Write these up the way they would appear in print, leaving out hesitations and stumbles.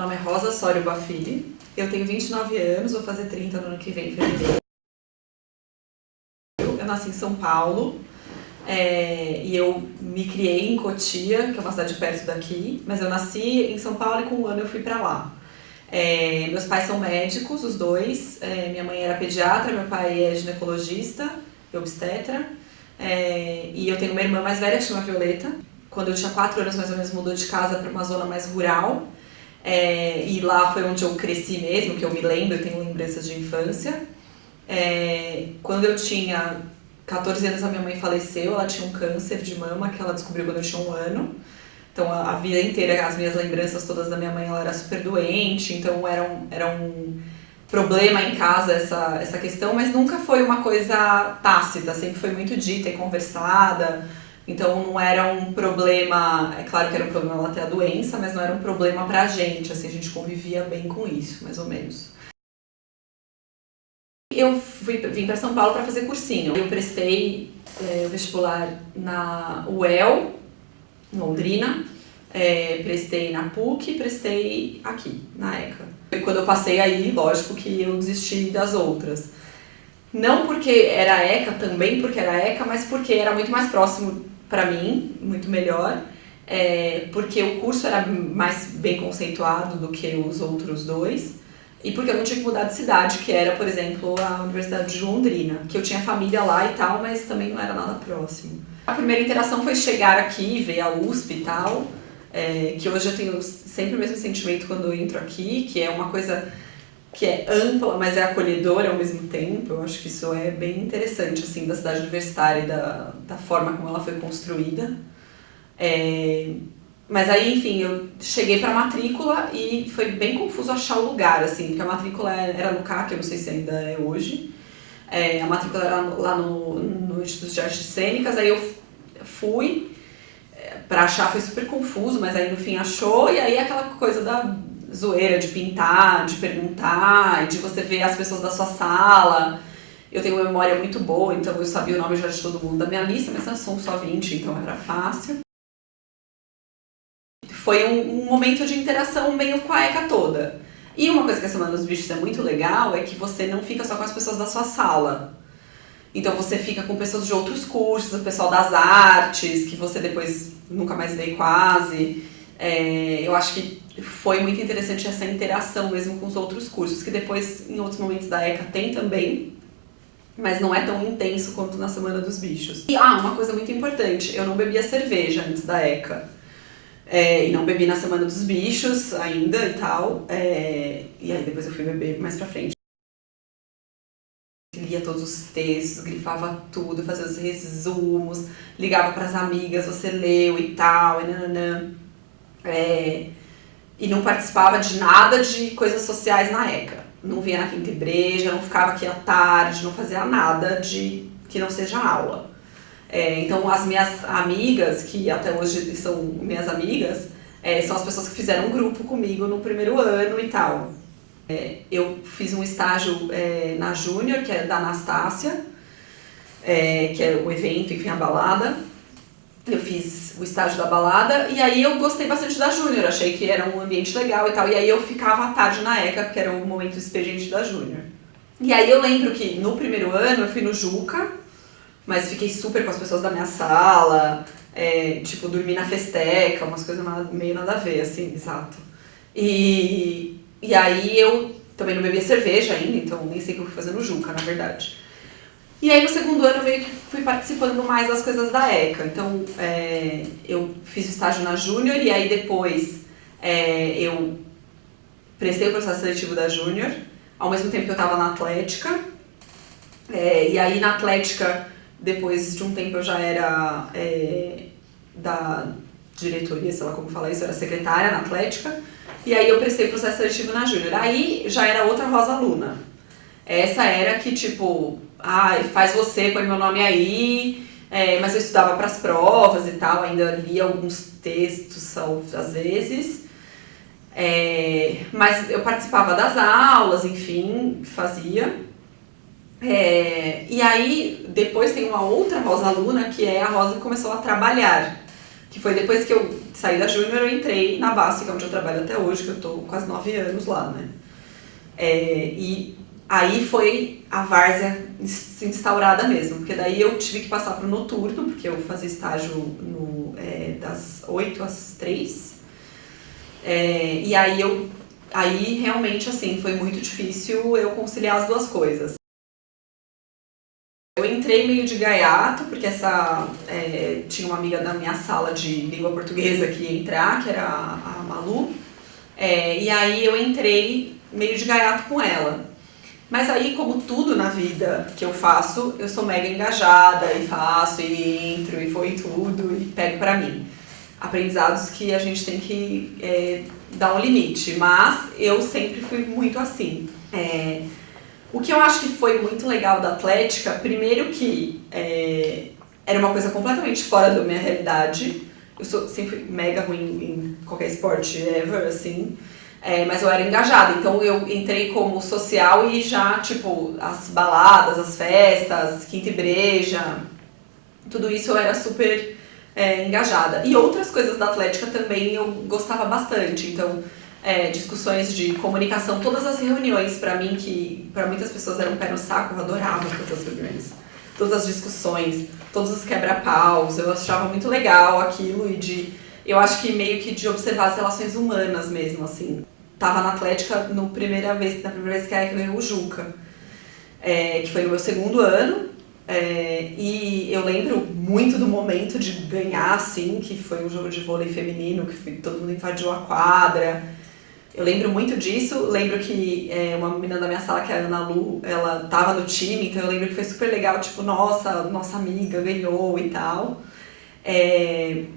Meu nome é Rosa Sório Bafili, eu tenho 29 anos, vou fazer 30 no ano que vem, em fevereiro. Eu nasci em São Paulo e eu me criei em Cotia, que é uma cidade perto daqui, mas eu nasci em São Paulo e com um ano eu fui pra lá. Meus pais são médicos, os dois, minha mãe era pediatra, meu pai é ginecologista e obstetra, e eu tenho uma irmã mais velha que chama Violeta. Quando eu tinha 4 anos mais ou menos mudou de casa para uma zona mais rural. E lá foi onde eu cresci mesmo, que eu me lembro, eu tenho lembranças de infância. Quando eu tinha 14 anos a minha mãe faleceu, ela tinha um câncer de mama que ela descobriu quando eu tinha 1 ano. Então a vida inteira, as minhas lembranças todas da minha mãe, ela era super doente, então era um problema em casa essa questão, mas nunca foi uma coisa tácita, sempre foi muito dita e conversada. Então não era um problema, é claro que era um problema ela ter a doença, mas não era um problema pra gente, assim, a gente convivia bem com isso, mais ou menos. Eu vim para São Paulo para fazer cursinho. Eu prestei vestibular na UEL, em Londrina, prestei na PUC, prestei aqui, na ECA. E quando eu passei aí, lógico que eu desisti das outras. Não porque era ECA, também porque era ECA, mas porque era muito mais próximo para mim, muito melhor, porque o curso era mais bem conceituado do que os outros dois, e porque eu não tinha que mudar de cidade, que era, por exemplo, a Universidade de Londrina, que eu tinha família lá e tal, mas também não era nada próximo. A primeira interação foi chegar aqui, ver a USP e tal, que hoje eu tenho sempre o mesmo sentimento quando eu entro aqui, que é uma coisa que é ampla, mas é acolhedora ao mesmo tempo. Eu acho que isso é bem interessante, assim, da cidade universitária e da forma como ela foi construída. Mas aí, enfim, eu cheguei pra matrícula e foi bem confuso achar o lugar, assim, porque a matrícula era no CAC, eu não sei se ainda é hoje. A matrícula era lá no Instituto de Artes Cênicas, aí eu fui, pra achar foi super confuso, mas aí no fim achou, e aí aquela coisa da zoeira de pintar, de perguntar, de você ver as pessoas da sua sala. Eu tenho uma memória muito boa, então eu sabia o nome já de todo mundo da minha lista, mas são só 20, então era fácil. Foi um momento de interação meio com a ECA toda. E uma coisa que a Semana dos Bichos é muito legal é que você não fica só com as pessoas da sua sala. Então você fica com pessoas de outros cursos, o pessoal das artes, que você depois nunca mais vê quase. Eu acho que foi muito interessante essa interação mesmo com os outros cursos, que depois, em outros momentos da ECA, tem também, mas não é tão intenso quanto na Semana dos Bichos. E, uma coisa muito importante, eu não bebia cerveja antes da ECA. E não bebi na Semana dos Bichos ainda e tal, e aí depois eu fui beber mais pra frente. Lia todos os textos, grifava tudo, fazia os resumos, ligava pras amigas, você leu e tal, e nananã. E não participava de nada de coisas sociais na ECA. Não vinha na Quinta Igreja, não ficava aqui à tarde, não fazia nada de que não seja aula. Então as minhas amigas, que até hoje são minhas amigas, são as pessoas que fizeram um grupo comigo no primeiro ano e tal. Eu fiz um estágio na Júnior, que é da Anastácia, que é o evento, enfim, a balada. Eu fiz o estágio da balada e aí eu gostei bastante da Júnior, achei que era um ambiente legal e tal. E aí eu ficava à tarde na ECA, porque era o momento expediente da Júnior. E aí eu lembro que no primeiro ano eu fui no Juca, mas fiquei super com as pessoas da minha sala, tipo, dormi na festeca, umas coisas meio nada a ver, assim, exato. E aí eu também não bebia cerveja ainda, então nem sei o que eu fui fazer no Juca, na verdade. E aí no segundo ano eu meio que fui participando mais das coisas da ECA. Então eu fiz o estágio na Júnior e aí depois eu prestei o processo seletivo da Júnior, ao mesmo tempo que eu estava na Atlética. E aí na Atlética, depois de um tempo eu já era da diretoria, sei lá como falar isso, eu era secretária na Atlética. E aí eu prestei o processo seletivo na Júnior. Aí já era outra Rosa Luna. Essa era que tipo, faz você, põe meu nome aí, mas eu estudava para as provas e tal, ainda lia alguns textos às vezes. Mas eu participava das aulas, enfim, fazia. E aí depois tem uma outra Rosa Luna, que é a Rosa que começou a trabalhar, que foi depois que eu saí da Júnior, eu entrei na Básica, onde eu trabalho até hoje, que eu tô quase 9 anos lá, né? E aí foi a várzea instaurada mesmo, porque daí eu tive que passar pro noturno, porque eu fazia estágio das 8 às 3. E aí realmente assim, foi muito difícil eu conciliar as duas coisas. Eu entrei meio de gaiato, porque tinha uma amiga da minha sala de língua portuguesa que ia entrar, que era a Malu. E aí eu entrei meio de gaiato com ela. Mas aí, como tudo na vida que eu faço, eu sou mega engajada e faço, e entro, e foi tudo, e pego pra mim. Aprendizados que a gente tem que dar um limite, mas eu sempre fui muito assim. O que eu acho que foi muito legal da Atlética, primeiro que era uma coisa completamente fora da minha realidade. Eu sempre fui mega ruim em qualquer esporte ever, assim. Mas eu era engajada, então eu entrei como social e já, tipo, as baladas, as festas, quinta e breja, tudo isso eu era super engajada. E outras coisas da Atlética também eu gostava bastante, então discussões de comunicação, todas as reuniões pra mim, que pra muitas pessoas eram um pé no saco, eu adorava todas as reuniões, todas as discussões, todos os quebra-paus, eu achava muito legal aquilo eu acho que meio que de observar as relações humanas mesmo, assim. Tava na Atlética na primeira vez que a ECA ganhou o Juca, que foi no meu segundo ano, e eu lembro muito do momento de ganhar, assim, que foi um jogo de vôlei feminino, que todo mundo invadiu a quadra. Eu lembro muito disso, lembro que uma menina da minha sala, que é a Ana Lu, ela tava no time, então eu lembro que foi super legal, tipo, nossa amiga ganhou e tal.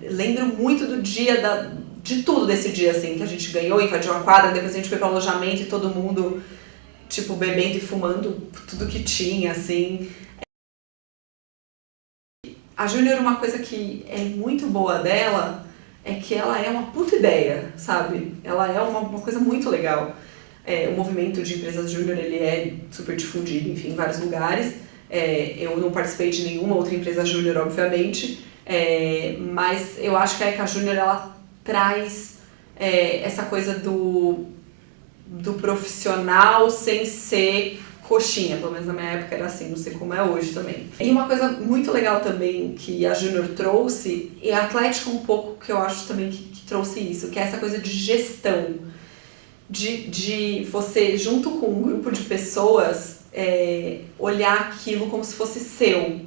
Lembro muito do dia, de tudo desse dia, assim, que a gente ganhou, invadiu a quadra, depois a gente foi pro alojamento e todo mundo, tipo, bebendo e fumando tudo que tinha, assim. A Júnior, uma coisa que é muito boa dela é que ela é uma puta ideia, sabe? Ela é uma coisa muito legal. O movimento de empresas Júnior, ele é super difundido, enfim, em vários lugares. Eu não participei de nenhuma outra empresa Júnior, obviamente, mas eu acho que a ECA Júnior, ela traz essa coisa do profissional sem ser coxinha, pelo menos na minha época era assim, não sei como é hoje também. E uma coisa muito legal também que a Júnior trouxe, e a Atlética um pouco que eu acho também que trouxe isso, que é essa coisa de gestão, de você, junto com um grupo de pessoas, olhar aquilo como se fosse seu.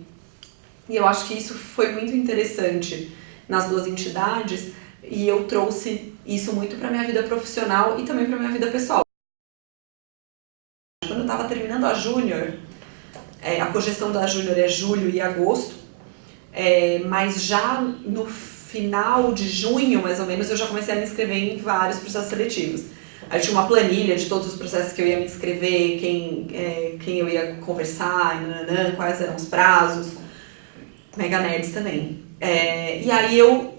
E eu acho que isso foi muito interessante nas duas entidades, e eu trouxe isso muito para minha vida profissional e também para minha vida pessoal. Quando eu estava terminando a Júnior, a cogestão da Júnior é julho e agosto, mas já no final de junho, mais ou menos, eu já comecei a me inscrever em vários processos seletivos. Aí tinha uma planilha de todos os processos que eu ia me inscrever, quem eu ia conversar, quais eram os prazos, mega nerds também. E aí eu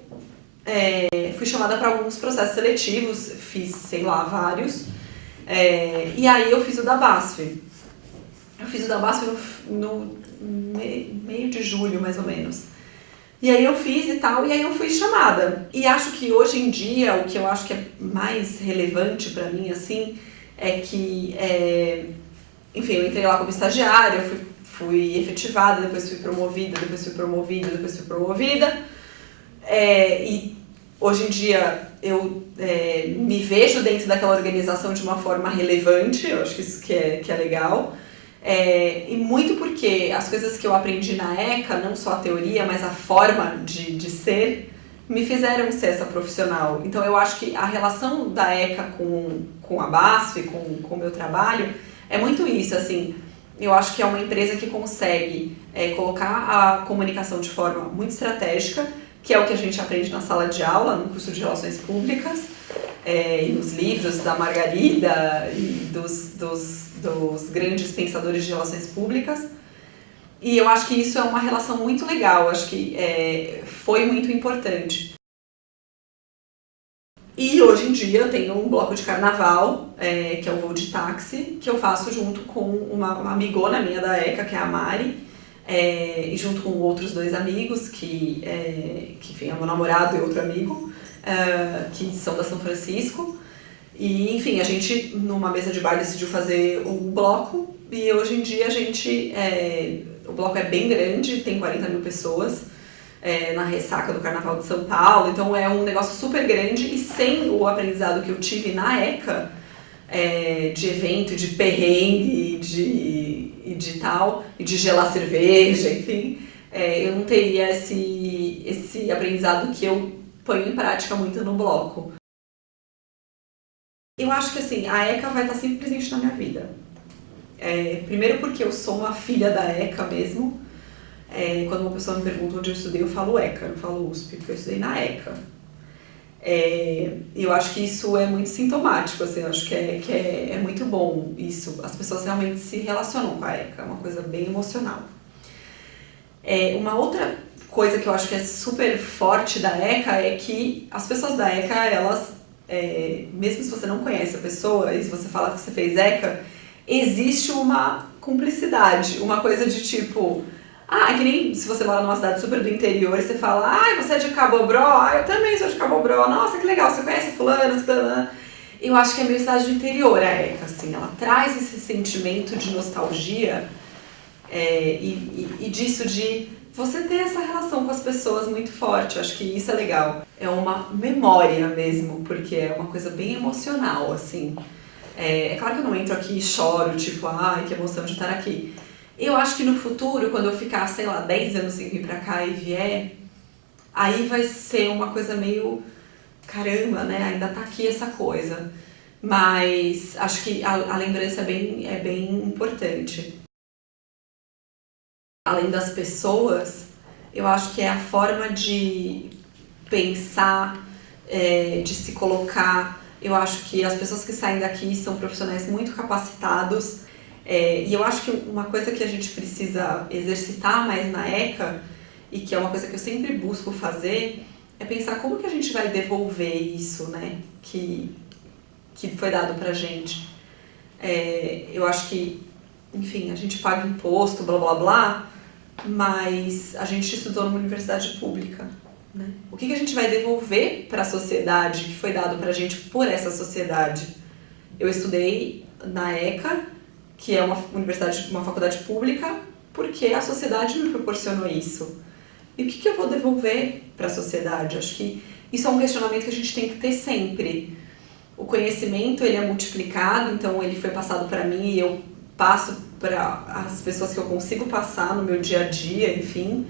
fui chamada para alguns processos seletivos, fiz, sei lá, vários. E aí eu fiz o da BASF. Eu fiz o da BASF no meio de julho, mais ou menos. E aí eu fiz e tal, e aí eu fui chamada. E acho que hoje em dia, o que eu acho que é mais relevante pra mim, assim, é que, enfim, eu entrei lá como estagiária, eu fui efetivada, depois fui promovida, depois fui promovida, depois fui promovida. E hoje em dia eu me vejo dentro daquela organização de uma forma relevante, eu acho que isso que é legal. E muito porque as coisas que eu aprendi na ECA, não só a teoria, mas a forma de ser, me fizeram ser essa profissional. Então eu acho que a relação da ECA com a BASF, com o meu trabalho, é muito isso, assim. Eu acho que é uma empresa que consegue colocar a comunicação de forma muito estratégica, que é o que a gente aprende na sala de aula, no curso de Relações Públicas, e nos livros da Margarida e dos grandes pensadores de relações públicas. E eu acho que isso é uma relação muito legal, eu acho que foi muito importante. E hoje em dia eu tenho um bloco de carnaval, que é o voo de táxi, que eu faço junto com uma amigona minha da ECA, que é a Mari, e junto com outros dois amigos, que enfim, é meu namorado e outro amigo. que são da São Francisco. E, enfim, a gente, numa mesa de bar, decidiu fazer um bloco. E hoje em dia o bloco é bem grande, tem 40 mil pessoas. Na ressaca do Carnaval de São Paulo, então é um negócio super grande e sem o aprendizado que eu tive na ECA, de evento, de perrengue, de tal, e de gelar cerveja, enfim, eu não teria esse aprendizado que eu ponho em prática muito no bloco. Eu acho que assim, a ECA vai estar sempre presente na minha vida. Primeiro porque eu sou uma filha da ECA mesmo. Quando uma pessoa me pergunta onde eu estudei, eu falo ECA, não falo USP, porque eu estudei na ECA. Eu acho que isso é muito sintomático, assim, eu acho que é muito bom isso. As pessoas realmente se relacionam com a ECA, é uma coisa bem emocional. Uma outra coisa que eu acho que é super forte da ECA é que as pessoas da ECA, elas, mesmo se você não conhece a pessoa e se você fala que você fez ECA, existe uma cumplicidade, uma coisa de tipo... é que nem se você mora numa cidade super do interior e você fala, você é de Cabobró? Eu também sou de Cabobró. Nossa, que legal, você conhece fulano, fulano. Eu acho que é meio cidade do interior a ECA, assim. Ela traz esse sentimento de nostalgia e disso de você ter essa relação com as pessoas muito forte. Eu acho que isso é legal. É uma memória mesmo, porque é uma coisa bem emocional, assim. É claro que eu não entro aqui e choro, tipo, que emoção de estar aqui. Eu acho que no futuro, quando eu ficar, sei lá, 10 anos sem vir pra cá e vier, aí vai ser uma coisa meio, caramba, né? Ainda tá aqui essa coisa. Mas acho que a lembrança é bem importante. Além das pessoas, eu acho que é a forma de pensar, de se colocar. Eu acho que as pessoas que saem daqui são profissionais muito capacitados. E eu acho que uma coisa que a gente precisa exercitar mais na ECA, e que é uma coisa que eu sempre busco fazer, é pensar como que a gente vai devolver isso, né, que foi dado pra gente. Eu acho que, enfim, a gente paga imposto, blá blá blá, mas a gente estudou numa universidade pública, né? O que a gente vai devolver para a sociedade que foi dado pra gente por essa sociedade? Eu estudei na ECA, que é uma faculdade pública, porque a sociedade me proporcionou isso. E o que eu vou devolver para a sociedade? Acho que isso é um questionamento que a gente tem que ter sempre. O conhecimento, ele é multiplicado, então ele foi passado para mim e eu passo para as pessoas que eu consigo passar no meu dia a dia, enfim.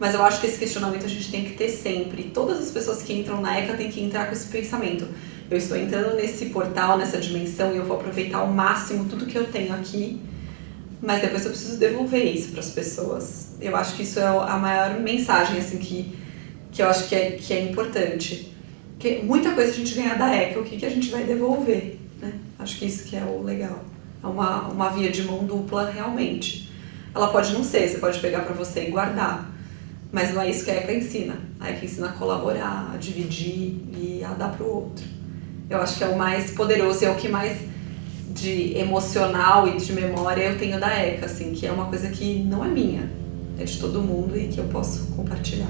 Mas eu acho que esse questionamento a gente tem que ter sempre. Todas as pessoas que entram na ECA têm que entrar com esse pensamento. Eu estou entrando nesse portal, nessa dimensão, e eu vou aproveitar ao máximo tudo que eu tenho aqui, mas depois eu preciso devolver isso para as pessoas. Eu acho que isso é a maior mensagem, assim, que eu acho que é importante. Porque muita coisa a gente ganha da ECA, o que a gente vai devolver, né? Acho que isso que é o legal. É uma via de mão dupla, realmente. Ela pode não ser, você pode pegar para você e guardar, mas não é isso que a ECA ensina. A ECA ensina a colaborar, a dividir e a dar pro outro. Eu acho que é o mais poderoso, é o que mais de emocional e de memória eu tenho da ECA, assim, que é uma coisa que não é minha, é de todo mundo e que eu posso compartilhar.